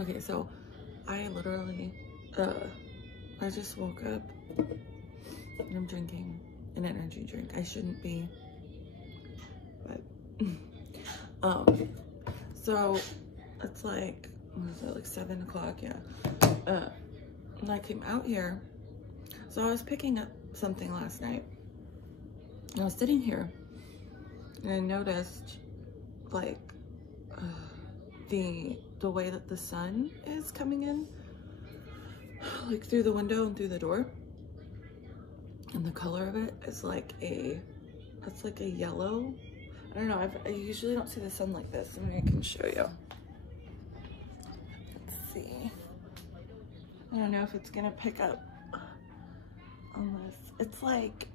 Okay, so I literally, I just woke up and I'm drinking an energy drink. I shouldn't be, but, so it's like, what is it, like 7 o'clock, yeah. And I came out here, so I was picking up something last night. And I was sitting here, and I noticed, like, the way that the sun is coming in, like through the window and through the door, and the color of it is like it's like a yellow. I don't know, I usually don't see the sun like this. I mean, I can show you. Let's see. I don't know if it's gonna pick up on this. It's like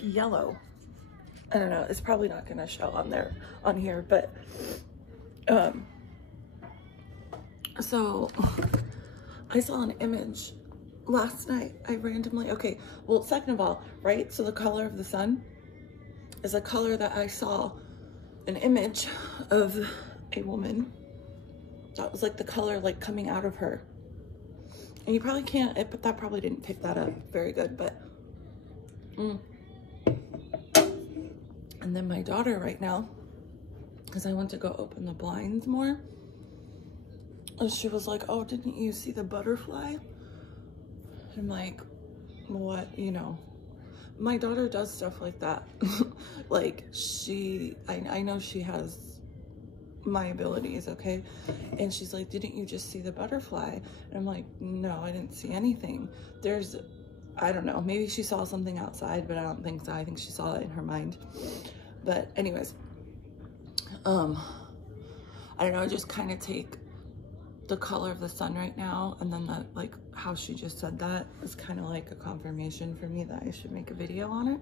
yellow. I don't know, it's probably not gonna show on here, but so I saw an image last night. I randomly, okay, well, second of all, right, so the color of the sun is a color that I saw an image of a woman that was like the color like coming out of her, and you probably can't, but that probably didn't pick that up very good, but and then my daughter right now, because I went to go open the blinds more, and she was like, oh, didn't you see the butterfly? I'm like, what, you know, my daughter does stuff like that. Like I know she has my abilities, okay? And she's like, didn't you just see the butterfly? And I'm like, no, I didn't see anything. I don't know, maybe she saw something outside, but I don't think so. I think she saw it in her mind. But anyways, I don't know, I just kind of take the color of the sun right now, and then that, like, how she just said that is kind of like a confirmation for me that I should make a video on it.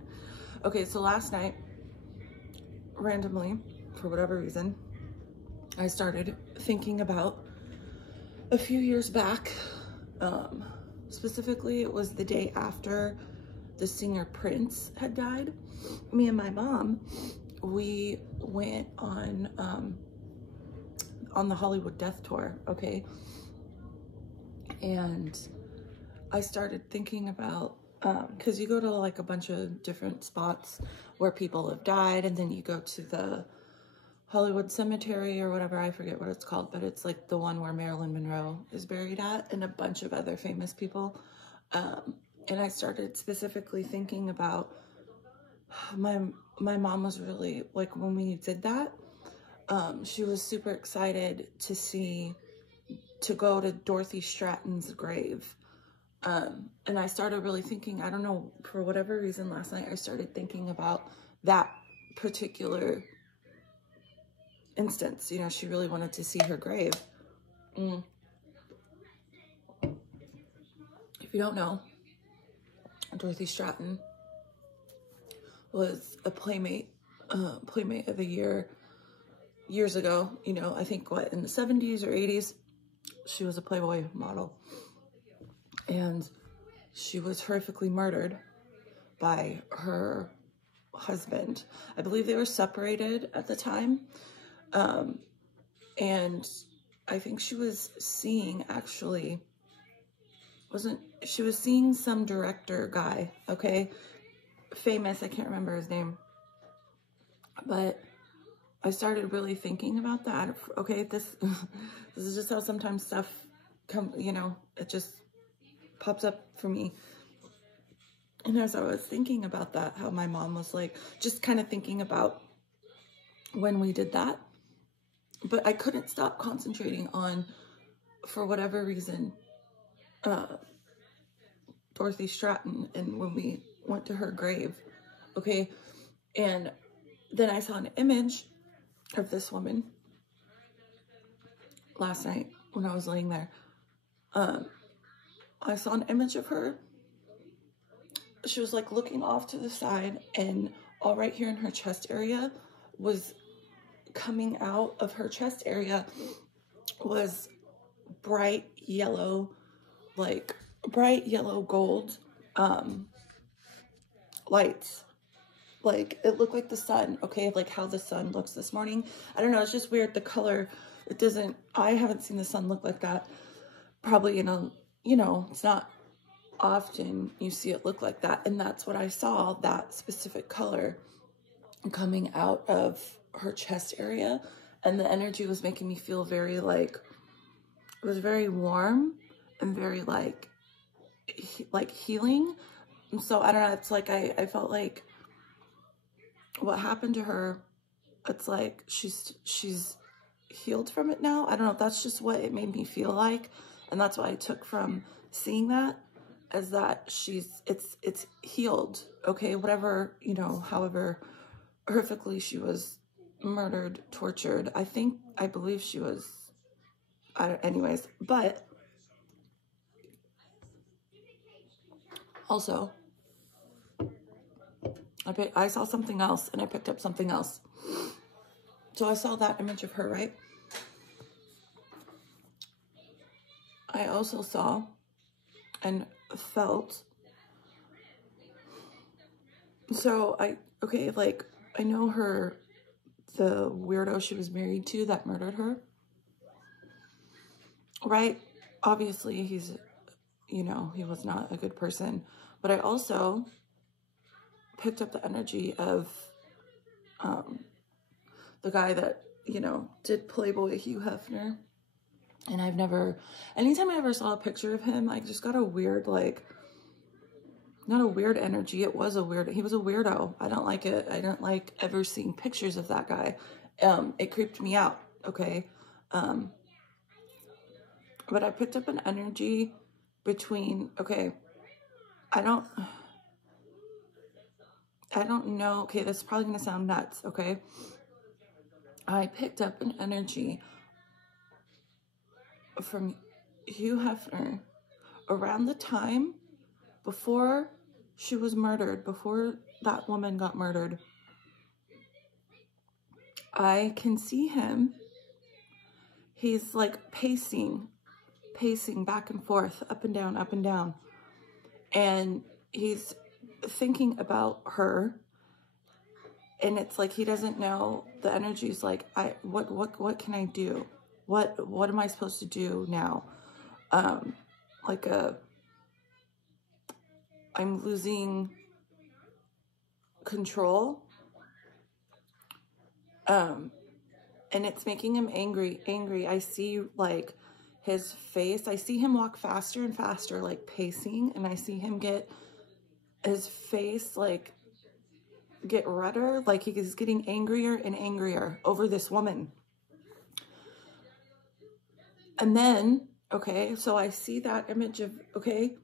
Okay, so last night, randomly, for whatever reason, I started thinking about a few years back. Specifically, it was the day after the singer Prince had died. Me and my mom, we went on the Hollywood Death Tour, okay? And I started thinking about, because you go to like a bunch of different spots where people have died, and then you go to the Hollywood Cemetery or whatever, I forget what it's called, but it's like the one where Marilyn Monroe is buried at, and a bunch of other famous people. And I started specifically thinking about my mom was really, like, when we did that, she was super excited to go to Dorothy Stratten's grave. And I started really thinking, I don't know, for whatever reason last night, I started thinking about that particular instance. You know, she really wanted to see her grave. If you don't know, Dorothy Stratten was a Playmate of the Year years ago. You know, I think, what, in the 70s or 80s, she was a Playboy model. And she was horrifically murdered by her husband. I believe they were separated at the time. And I think she was seeing, actually, she was seeing some director guy, okay? Famous, I can't remember his name. But I started really thinking about that. Okay, this is just how sometimes stuff you know, it just pops up for me. And as I was thinking about that, how my mom was like, just kind of thinking about when we did that, but I couldn't stop concentrating on, for whatever reason, Dorothy Stratten, and when we went to her grave, okay? And then I saw an image of this woman last night when I was laying there. I saw an image of her. She was like looking off to the side, and all right here in her chest area was coming out of her chest area was bright yellow, like bright yellow gold lights. like, it looked like the sun, okay? Like how the sun looks this morning. I don't know, it's just weird. The color, it doesn't, I haven't seen the sun look like that. Probably, you know, it's not often you see it look like that. And that's what I saw, that specific color coming out of her chest area. And the energy was making me feel very like, it was very warm and very like healing. And so I don't know, it's like I felt like what happened to her, it's like she's healed from it now. I don't know, that's just what it made me feel like. And that's what I took from seeing that, as that it's healed, okay? Whatever, you know, however horrifically she was murdered, tortured. I believe she was, anyways, but also I saw something else, and I picked up something else. So I saw that image of her, right? I also saw and felt, so like, I know her, the weirdo she was married to that murdered her, right? Obviously, he's, you know, he was not a good person, but I also picked up the energy of the guy that, you know, did Playboy, Hugh Hefner. And anytime I ever saw a picture of him, I just got a weird, like, not a weird energy. He was a weirdo. I don't like it. I don't like ever seeing pictures of that guy. It creeped me out, okay? But I picked up an energy between, okay, I don't know, okay, this is probably gonna sound nuts, okay? I picked up an energy from Hugh Hefner around the time before she was murdered, before that woman got murdered. I can see him. He's like pacing back and forth, up and down, up and down. And he's thinking about her. And it's like he doesn't know. The energy's like, what can I do? What am I supposed to do now? I'm losing control. And it's making him angry. I see like his face. I see him walk faster and faster, like pacing. And I see him his face like get redder. Like he's getting angrier and angrier over this woman. And then, okay, so I see that image of, okay,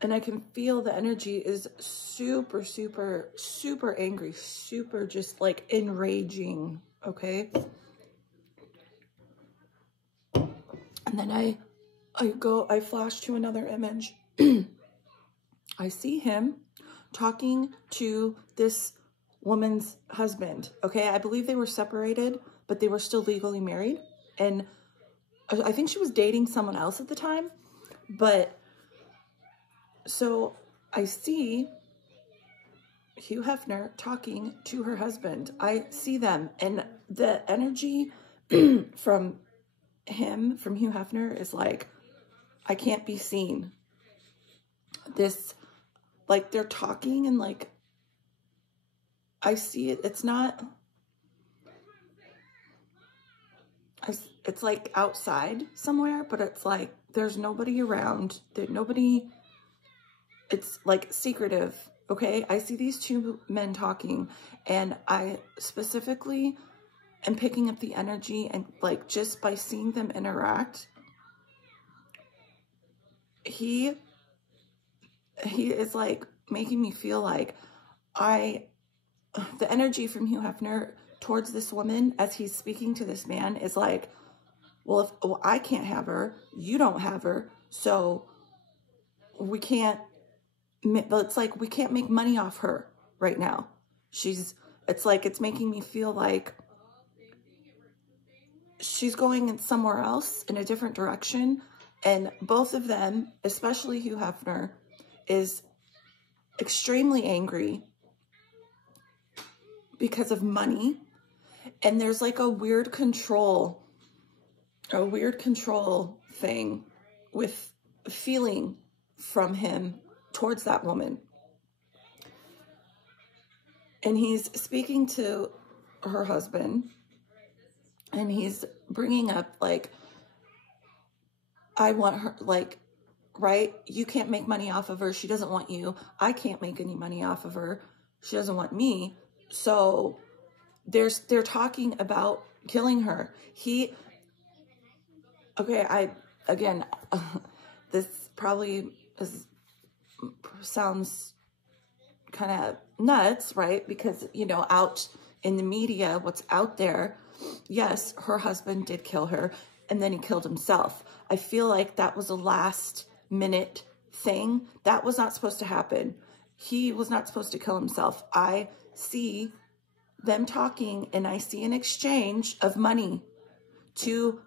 and I can feel the energy is super, super, super angry, super just like enraging, okay? And then I flash to another image. I see him talking to this woman's husband, okay? I believe they were separated, but they were still legally married. And I think she was dating someone else at the time, but so I see Hugh Hefner talking to her husband. I see them, and the energy from Hugh Hefner is like, I can't be seen. This, like, they're talking and like, I see it. It's not, it's like outside somewhere, but it's like, there's nobody around. It's like secretive, okay? I see these two men talking, and I specifically am picking up the energy, and like just by seeing them interact, he is like making me feel like the energy from Hugh Hefner towards this woman as he's speaking to this man is like, well, I can't have her, you don't have her, so we can't, but it's like we can't make money off her right now. It's like it's making me feel like she's going in somewhere else in a different direction. And both of them, especially Hugh Hefner, is extremely angry because of money. And there's like a weird control thing with feeling from him towards that woman. And he's speaking to her husband, and he's bringing up like, I want her, like, right? You can't make money off of her. She doesn't want you. I can't make any money off of her. She doesn't want me. So they're talking about killing her. This probably sounds kind of nuts, right? Because, you know, out in the media, what's out there, yes, her husband did kill her, and then he killed himself. I feel like that was a last minute thing. That was not supposed to happen. He was not supposed to kill himself. I see them talking, and I see an exchange of money to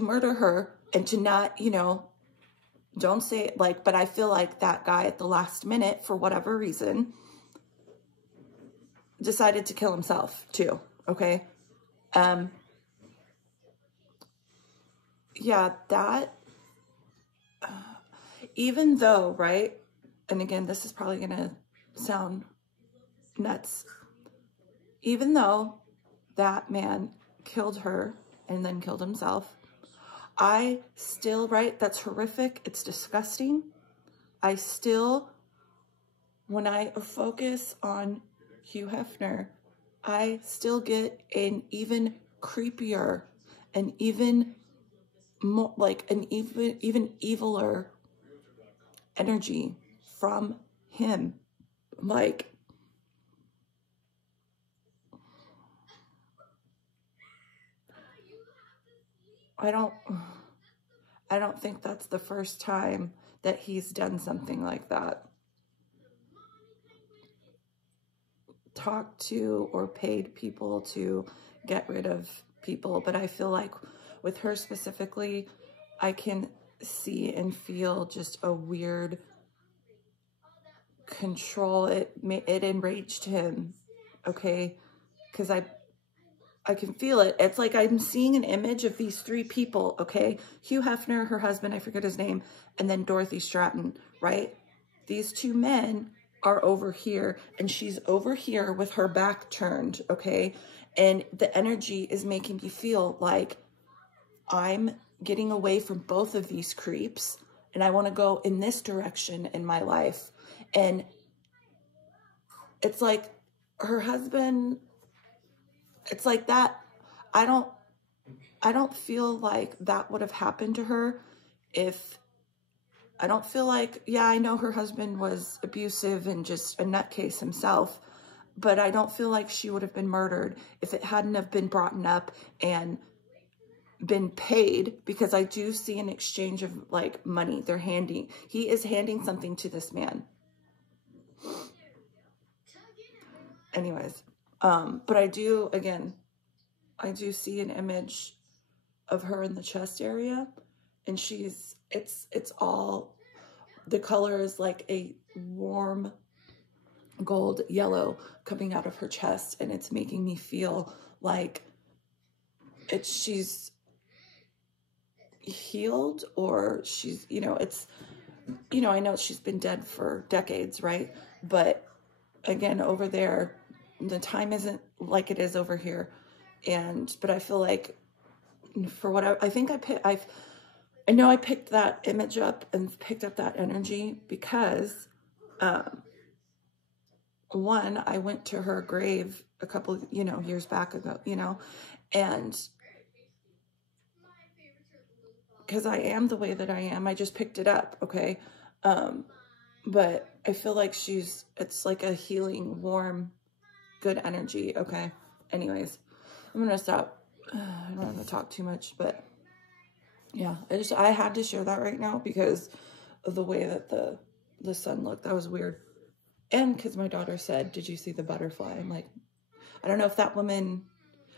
murder her and to not, you know, don't say it like, but I feel like that guy at the last minute, for whatever reason, decided to kill himself too. Okay. Yeah, that, even though, right? And again, this is probably going to sound nuts. Even though that man killed her and then killed himself, I still, right? That's horrific. It's disgusting. I still, when I focus on Hugh Hefner, I still get an even creepier and even more, like an even eviler energy from him. Like, I don't think that's the first time that he's done something like that. Talked to or paid people to get rid of people. But I feel like with her specifically, I can see and feel just a weird control. It enraged him, okay? Because I can feel it. It's like I'm seeing an image of these three people, okay? Hugh Hefner, her husband, I forget his name, and then Dorothy Stratten, right? These two men are over here, and she's over here with her back turned, okay? And the energy is making me feel like I'm getting away from both of these creeps, and I want to go in this direction in my life. And it's like her husband, it's like that. I don't feel like that would have happened to her if, I don't feel like, yeah, I know her husband was abusive and just a nutcase himself, but I don't feel like she would have been murdered if it hadn't have been brought up and been paid, because I do see an exchange of like money. He is handing something to this man. Anyways, but I do see an image of her in the chest area, and it's all, the color is like a warm gold yellow coming out of her chest, and it's making me feel like she's healed, or she's, you know, it's, you know, I know she's been dead for decades, right? But again, over there, the time isn't like it is over here. But I feel like for what I think I know I picked that image up and picked up that energy because, one, I went to her grave a couple, you know, years back ago, you know, and because I am the way that I am, I just picked it up, okay? But I feel like it's like a healing, warm, good energy, okay? Anyways, I'm going to stop. I don't want to talk too much, but yeah, I had to share that right now because of the way that the sun looked. That was weird. And because my daughter said, "Did you see the butterfly?" I'm like, I don't know if that woman,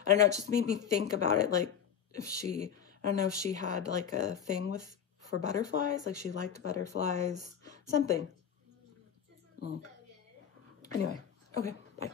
I don't know, it just made me think about it. Like I don't know if she had like a thing for butterflies, like she liked butterflies, something. Anyway, okay, bye.